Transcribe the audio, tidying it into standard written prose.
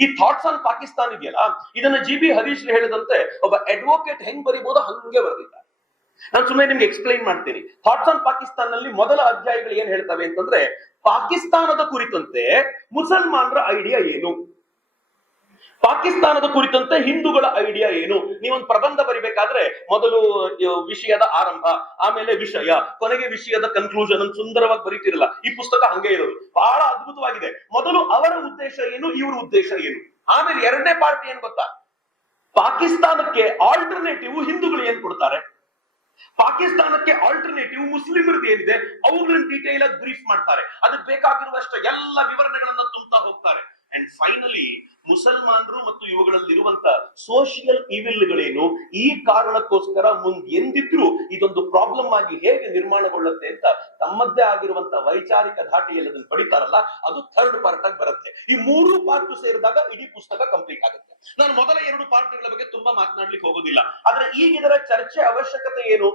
ಈ thoughts on Pakistan ಇದೆಯಲ್ಲ, ಇದನ್ನ ಜಿ.ಬಿ. ಹರೀಶ್ ಹೇಳಿದಂತೆ ಒಬ್ಬ ಅಡ್ವೊಕೇಟ್ ಹೆಂಗ್ ಬರೀಬಹುದು ಹಂಗೆ ಬರೆದಿದ್ದಾರೆ. ನಾನು ಸುಮ್ಮನೆ ನಿಮ್ಗೆ ಎಕ್ಸ್ಪ್ಲೈನ್ ಮಾಡ್ತೀನಿ. ಥಾಟ್ಸ್ ಆನ್ ಪಾಕಿಸ್ತಾನ್ ನಲ್ಲಿ ಮೊದಲ ಅಧ್ಯಾಯಗಳು ಏನ್ ಹೇಳ್ತವೆ ಅಂತಂದ್ರೆ, ಪಾಕಿಸ್ತಾನದ ಕುರಿತಂತೆ ಮುಸಲ್ಮಾನರ ಐಡಿಯಾ ಏನು, ಪಾಕಿಸ್ತಾನದ ಕುರಿತಂತೆ ಹಿಂದೂಗಳ ಐಡಿಯಾ ಏನು. ನೀವೊಂದು ಪ್ರಬಂಧ ಬರಿಬೇಕಾದ್ರೆ ಮೊದಲು ವಿಷಯದ ಆರಂಭ, ಆಮೇಲೆ ವಿಷಯ, ಕೊನೆಗೆ ವಿಷಯದ ಕನ್ಕ್ಲೂಷನ್ ಅಂತ ಸುಂದರವಾಗಿ ಬರೀತಿರಲ್ಲ. ಈ ಪುಸ್ತಕ ಹಂಗೆ ಇರೋದು, ಬಹಳ ಅದ್ಭುತವಾಗಿದೆ. ಮೊದಲು ಅವರ ಉದ್ದೇಶ ಏನು, ಇವ್ರ ಉದ್ದೇಶ ಏನು, ಆಮೇಲೆ ಎರಡನೇ ಪಾರ್ಟಿ ಏನ್ ಗೊತ್ತಾ, ಪಾಕಿಸ್ತಾನಕ್ಕೆ ಆಲ್ಟರ್ನೇಟಿವ್ ಹಿಂದೂಗಳು ಏನ್ ಕೊಡ್ತಾರೆ, ಪಾಕಿಸ್ತಾನಕ್ಕೆ ಆಲ್ಟರ್ನೇಟಿವ್ ಮುಸ್ಲಿಮರದ್ದು ಏನಿದೆ ಅವುಗಳನ್ನ ಡೀಟೇಲ್ ಆಗಿ ಬ್ರೀಫ್ ಮಾಡ್ತಾರೆ. ಅದಕ್ಕೆ ಬೇಕಾಗಿರುವಷ್ಟು ಎಲ್ಲ ವಿವರಣೆಗಳನ್ನ ತುಂಬುತ್ತಾ ಹೋಗ್ತಾರೆ. ಅಂಡ್ ಫೈನಲಿ ಮುಸಲ್ಮಾನರು ಮತ್ತು ಇವುಗಳಲ್ಲಿರುವಂತ ಸೋಷಿಯಲ್ ಇವಿಲ್ಗಳೇನು, ಈ ಕಾರಣಕ್ಕೋಸ್ಕರ ಎಂದಿದ್ರು ಇದೊಂದು ಪ್ರಾಬ್ಲಮ್ ಆಗಿ ಹೇಗೆ ನಿರ್ಮಾಣಗೊಳ್ಳುತ್ತೆ ಅಂತ ತಮ್ಮದ್ದೇ ಆಗಿರುವಂತ ವೈಚಾರಿಕ ಧಾಟಿಯಲ್ಲಿ ಅದನ್ನು ಪಡಿತಾರಲ್ಲ, ಅದು ಥರ್ಡ್ ಪಾರ್ಟ್ ಆಗಿ ಬರುತ್ತೆ. ಈ ಮೂರು ಪಾರ್ಟ್ ಸೇರಿದಾಗ ಇಡೀ ಪುಸ್ತಕ ಕಂಪ್ಲೀಟ್ ಆಗುತ್ತೆ. ನಾನು ಮೊದಲ ಎರಡು ಪಾರ್ಟ್ಗಳ ಬಗ್ಗೆ ತುಂಬಾ ಮಾತನಾಡ್ಲಿಕ್ಕೆ ಹೋಗೋದಿಲ್ಲ, ಆದ್ರೆ ಈಗ ಇದರ ಚರ್ಚೆ ಅವಶ್ಯಕತೆ ಏನು